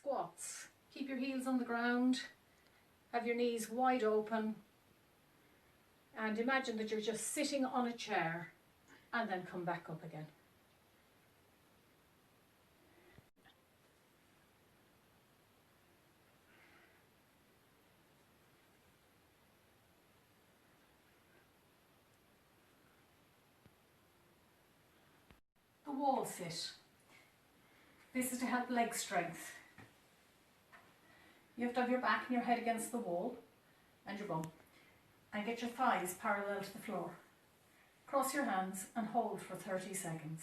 Squats. Keep your heels on the ground, have your knees wide open, and imagine that you're just sitting on a chair, and then come back up again. The wall sit. This is to help leg strength. You have to have your back and your head against the wall and your bum, and get your thighs parallel to the floor. Cross your hands and hold for 30 seconds.